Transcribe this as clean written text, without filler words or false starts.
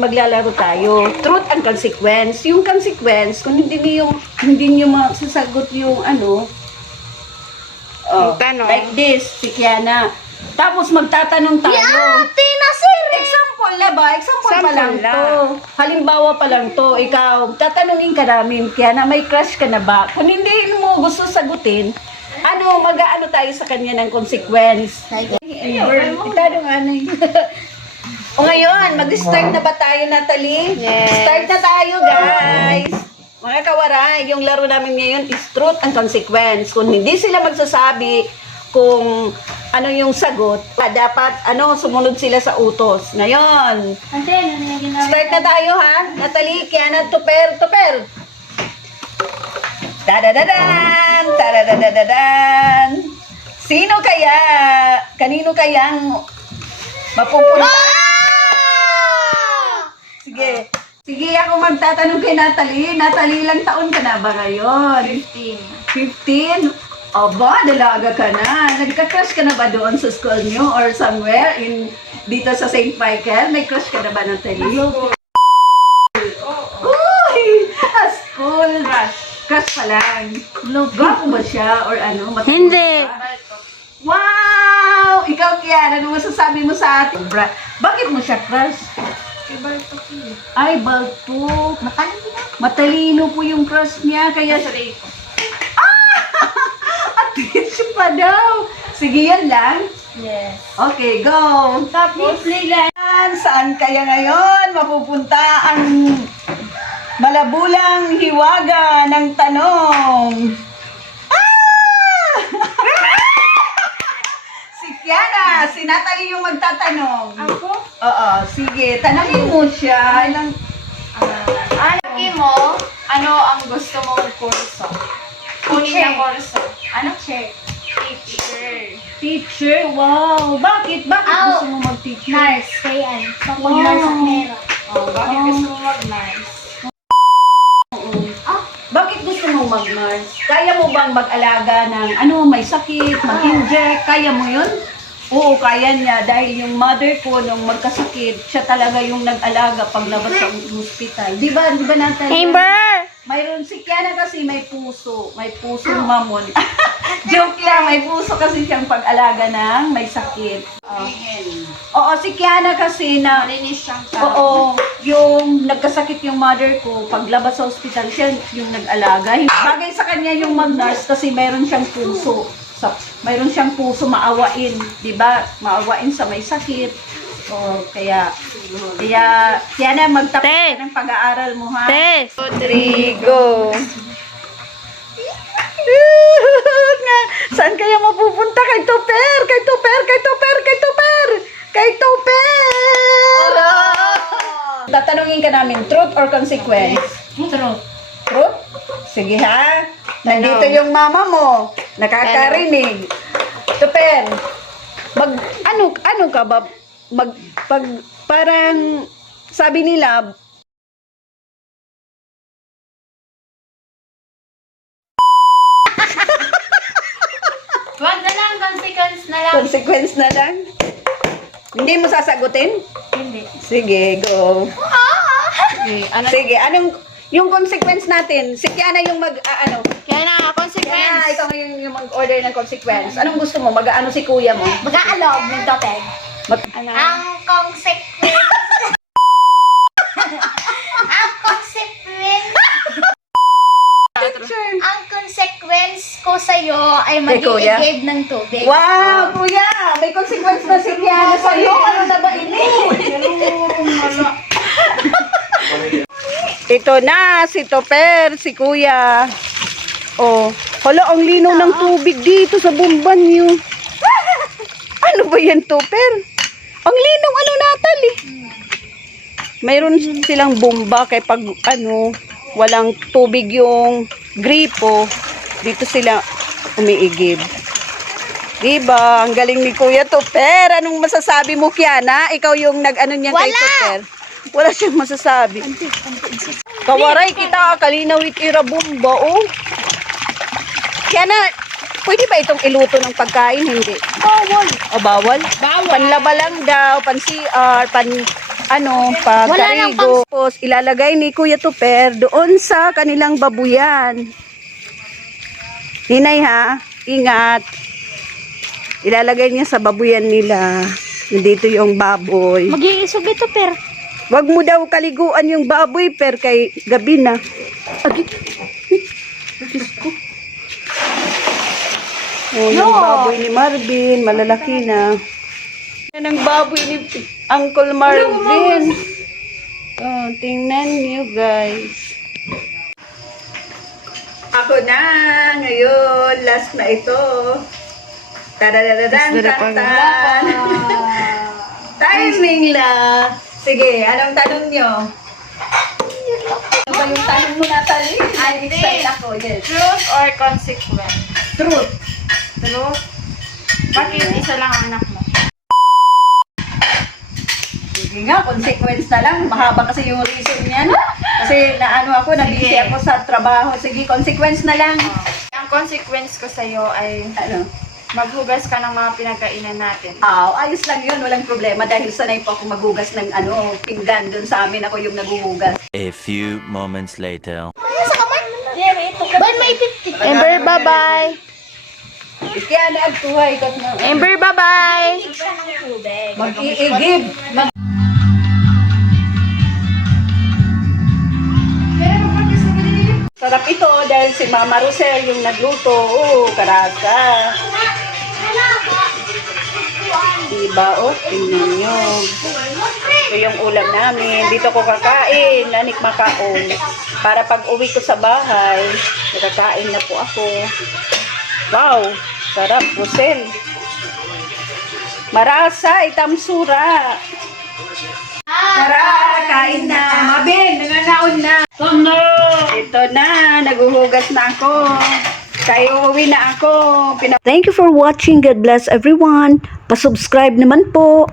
maglalaro tayo. Truth and consequence. Yung consequence, kung hindi niyo masasagot yung ano, like this, si Kiana. Tapos magtatanong tayo. Example na ba? Example pa lang to. Halimbawa pa lang to. Ikaw, tatanungin ka namin, Kiana, may crush ka na ba? Kung hindi mo gusto sagutin, mag-aano tayo sa kanya ng consequence. O ngayon, mag-start na ba tayo, Natalie? Yes. Start na tayo, guys. Mga kawaray, yung laro namin ngayon is truth and consequence. Kung hindi sila magsasabi kung ano yung sagot, dapat sumunod sila sa utos. Ngayon, start na tayo, ha? Natalie, Kiana, tuper. Tadadadan! Tadadadadan! Kanino kayang mapupunta? Sige, ako magtatanong kay Natalie. Natalie, ilang taon ka na ba ngayon? 15? Aba, dalaga ka na. Nagka-crush ka na ba doon sa school niyo or somewhere dito sa St. Michael? May crush ka na ba, Natalie? Uy! School! Crush pa lang. Gwapo ba siya or ano? Hindi. Wow! Ikaw, Kiana, ano masasabi mo sa atin? Bakit mo siya crush? Ay, balto. Matalino po yung crush niya. Kaya siya... Attention pa daw. Sige, yan lang. Yes. Okay, go. Tapos, Saan kaya ngayon mapupunta ang malabulang hiwaga ng tanong? Si Kiana, si Natalie yung magtatanong. Ako? Oo, sige. Tanongin mo siya. Alaki mo, ano ang gusto mong kurso? Kunin na kurso. Ano? Teacher, wow. Bakit? Bakit gusto mo mag-teacher? Nurse. Kaya pag-nurse ang meron. Bakit gusto mo mag-nurse? Bakit gusto mo mag-nurse? Kaya mo bang mag-alaga ng may sakit, mag-inject? Kaya mo yun? Oo, kaya niya. Dahil yung mother ko, nung magkasakit, siya talaga yung nag-alaga paglabas sa hospital. Di ba Natalie? Amber! Mayroon si Kiana kasi may puso. May pusong mamon. Joke lang, may puso kasi siyang pag-alaga ng may sakit. Oo, si Kiana kasi na... Malinis siyang tao. Oo, yung nagkasakit yung mother ko, paglabas sa ospital, siya yung nag-alaga. Bagay sa kanya yung mag-nurse kasi mayroon siyang puso. Mayroon siyang puso maawain, di ba? Maawain sa may sakit. Kaya na magtapos ka ng pag-aaral mo, ha? Tess! Rodrigo. Saan kaya mapupunta? Kay Tuper! Tatanungin ka namin, truth or consequence? Truth. Truth? Sige, ha? Nandito yung mama mo. Nakakarinig. Tuper, ano ka ba? Parang, sabi nila, Wag na lang, consequence na lang. consequence na lang. Hindi mo sasagutin? Hindi. Sige, go. Okay, Sige, yung consequence natin, si Kiana yung Kaya na, Kiana, consequence. ikaw yung mag-order ng consequence. Anong gusto mo? Mag-ano si kuya mo? Mag-aalog ng topic. Ano? Ang consequence. Ang consequence. Ang consequence ko sa'yo ay kuya? mag-i-give ng tubig. Wow, kuya! May consequence na si Kiana sa'yo. Ano na ba ini? Ito na, si Toper, si kuya. Hala, ang linaw ng tubig dito sa bomba niyo. Ano ba yan, Toper? Ang linaw, Natalie? Mayroon silang bomba kay pag, walang tubig yung gripo, dito sila umiigib. Diba? Ang galing ni Kuya Toper. Anong masasabi mo, Kiana? Ikaw yung nag-ano niya kay Toper. Wala siyang masasabi. Kawaray kita, kalinawit irabumba, Kiana, pwede ba itong iluto ng pagkain? Hindi. Bawal. Bawal? Bawal. Panlaba lang daw, pan-CR, pagkarigo. Tapos ilalagay ni Kuya Tuper doon sa kanilang babuyan. Hinay ha, ingat. Ilalagay niya sa babuyan nila. Nandito yung baboy. Mag-iisog ito, per. Wag mo daw kaliguan yung baboy, per, kay gabi na. Agi. Diyos ko. Oh, yung baboy ni Marvin, malalaki na. Yan ang baboy ni Uncle Marvin. Oh, tingnan niyo, guys. Ako na ngayon, last na ito. Tadadadadan, tantan. Timing lang. Sige, anong tanong nyo? Ano ba yung tanong mo, Natalie? Excited ako, yes. Truth or consequence? Truth. Truth? Bakit isa lang ang anak mo? Sige nga, consequence na lang. Mahaba kasi yung reason niyan. Kasi nabisi ako sa trabaho. Sige, consequence na lang. Ang consequence ko sa'yo ay Ano? maghugas ka ng mga pinagkainan natin. Ayos lang yun. Walang problema. Dahil sanay po ako maghugas ng pinggan. Doon sa amin ako yung naghuhugas. A few moments later. Ba't may 50? Ember, bye-bye. Kaya naagtuhay ka na. Ember, bye-bye. Mag-iigib. Sarap ito dahil si Mama Rosel yung nagluto. Karasa. Diba, tingnan nyo. Ito yung ulam namin. Dito ko kakain, Nanik Makaon. Para pag uwi ko sa bahay, nakakain na po ako. Wow, sarap, Rosel. Marasa, itamsura. Tara, kain na. Mabin, nanganaon na. Ito na, naguhugas na ako. Kaya uwi na ako. Thank you for watching. God bless everyone. Pa-subscribe naman po.